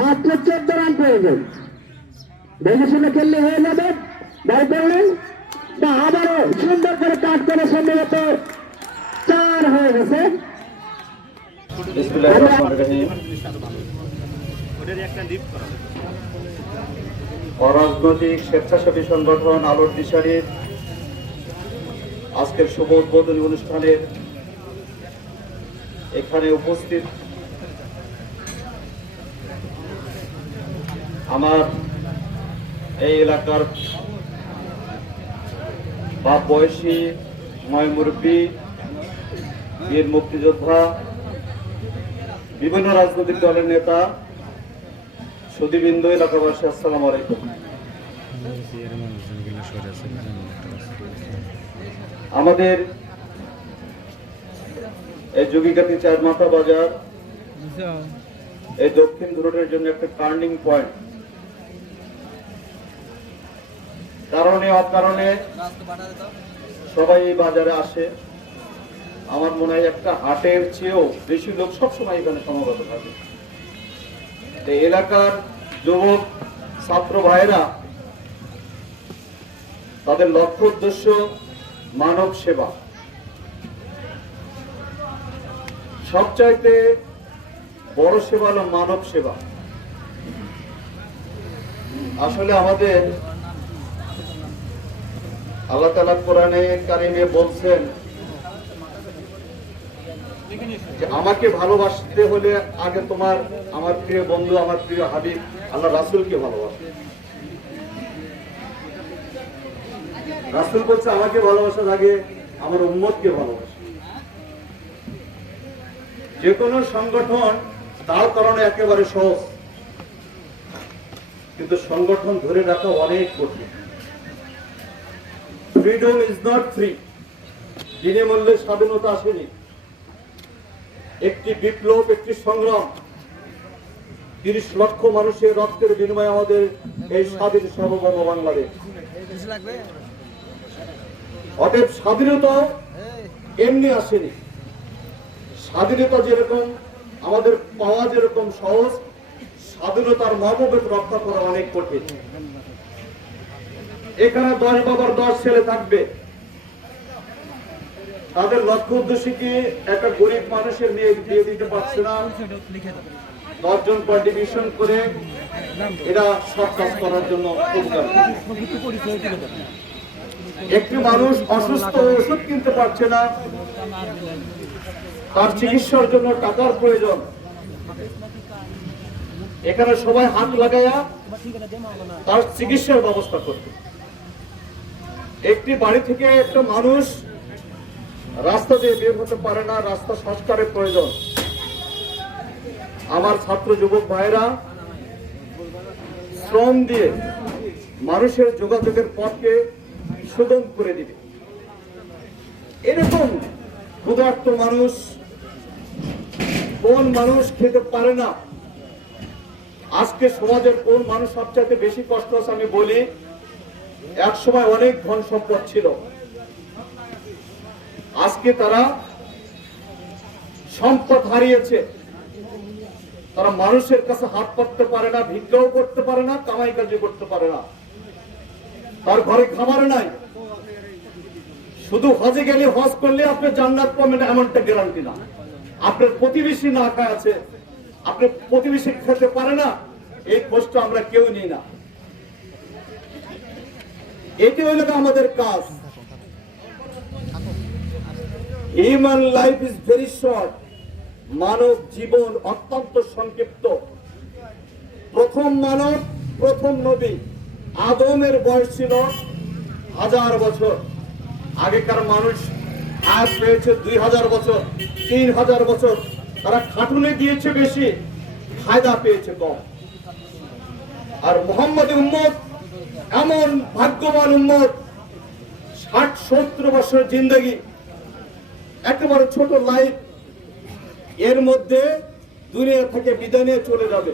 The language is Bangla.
মাত্র 14 রান প্রয়োজন। দেখে শুনে খেললে হয়ে যাবে। বল করলেন বা আবারও সুন্দর করে কাট করে সম্ভবত 4 হয়ে গেছে। অরাজনৈতিক স্বেচ্ছাসেবী সংগঠন আলোর দিশারির আজকের শুভ উদ্বোধনী অনুষ্ঠানের এখানে উপস্থিত আমার এই এলাকার বা বয়সী ময় মুরব্বী, বীর মুক্তিযোদ্ধা, বিভিন্ন রাজনৈতিক দলের নেতা, সুধীবৃন্দ, এলাকাবাসী, আসসালামু আলাইকুম। আমাদের এই যোগীকাতি চারমাথা বাজার এই দক্ষিণ রোডের জন্য একটা টার্নিং পয়েন্ট। কারণে অকারণে সবাই এই বাজারে আসে। আমার মনে হয় একটা হাটের চেয়েও বেশি লোক সবসময় এখানে সমাগত থাকে। এই এলাকার যুবক ছাত্র ভাইরা তাদের লক্ষ্য উদ্দেশ্য মানব সেবা। সবচাইতে বড় সেবা হলো মানব সেবা। আসলে আমাদের আল্লাহ তাআলা কোরআনে কারিমে বলছেন যে আমাকে ভালোবাসতে হলে আগে তোমার আমার প্রিয় বন্ধু, আমার প্রিয় হাবিব আল্লাহ রাসূলকে ভালোবাসো। রাসূল বলছে আমাকে ভালোবাসার আগে আমার উম্মতকে ভালোবাসো। যে কোনো সংগঠন তার কারণে একেবারে সহজ, কিন্তু সংগঠন ধরে রাখা অনেক কঠিন। Freedom is not free. বিনামূল্যে স্বাধীনতা আসেনি। একটি বিপ্লব, একটি সংগ্রাম, 30 লক্ষ মানুষের রক্তের বিনিময়ে আমাদের এই স্বাধীন সার্বভৌম বাংলাদেশ। অতএব স্বাধীনতা এমনি আসেনি। স্বাধীনতা যেরকম আমাদের পাওয়া যেরকম সহজ, স্বাধীনতার মর্মভেদ রক্ষা করা অনেক কঠিন। এখানে 10 বাবার 10 ছেলে থাকবে, তাদের লক্ষ্য উদ্দেশ্য কি একটা গরিব মানুষের মেয়ে বিয়ে দিতে পারছে না, 10 জন কন্ট্রিবিউশন করে এরা সব কাজ করার জন্য একটি মানুষ অসুস্থ, ওষুধ কিনতে পারছে না, তার চিকিৎসার জন্য টাকার প্রয়োজন, এখানে সবাই হাত লাগাইয়া তার চিকিৎসার ব্যবস্থা করতে। একটি বাড়ি থেকে একটা মানুষ রাস্তা দিয়ে বের হতে পারে না, রাস্তা সংস্কারের প্রয়োজন। আমার ছাত্র যুবক ভাইরা শ্রম দিয়ে মানুষের যোগাযোগের পথকে সুগম করে দিবে। এরকম ক্ষুধার্ত মানুষ, কোন মানুষ খেতে পারে না, আজকে সমাজের কোন মানুষ সবচাইতে বেশি কষ্ট আছে আমি বলি, এক সময় অনেক ধন সম্পদ ছিল, আজকে তারা সম্পদ হারিয়েছে। তারা মানুষের কাছে হাত পাততে পারে না, ভিক্ষাও করতে পারে না, কামাই কাজ করতে পারে না, তার ঘরে খাবার নাই। শুধু হজে গেলে, হজ করলে আপনি জান্নাত পাবেন এমনটা গ্যারান্টি না। আপনার প্রতিবেশী না খায় আছে, আপনি প্রতিবেশী খেতে পারে না, এই কষ্ট আমরা কেউ নিই না। এটি হইল আমাদের কাজ। Human life is very short. মানব জীবন অত্যন্ত সংক্ষিপ্ত। প্রথম মানব, প্রথম নবী আদমের বয়স ছিল 1000 বছর। আগেকার মানুষ আজ পেয়েছে 2000 বছর, 3000 বছর। তারা খাটুনে দিয়েছে বেশি, ফায়দা পেয়েছে কম। আর মুহাম্মদী উম্মত এমন ভাগ্যবান উম্মত, 60-70 বছর জিন্দেগি, একেবারে ছোট লাইফ, এর মধ্যে দুনিয়া থেকে বিদায় নিয়ে চলে যাবে।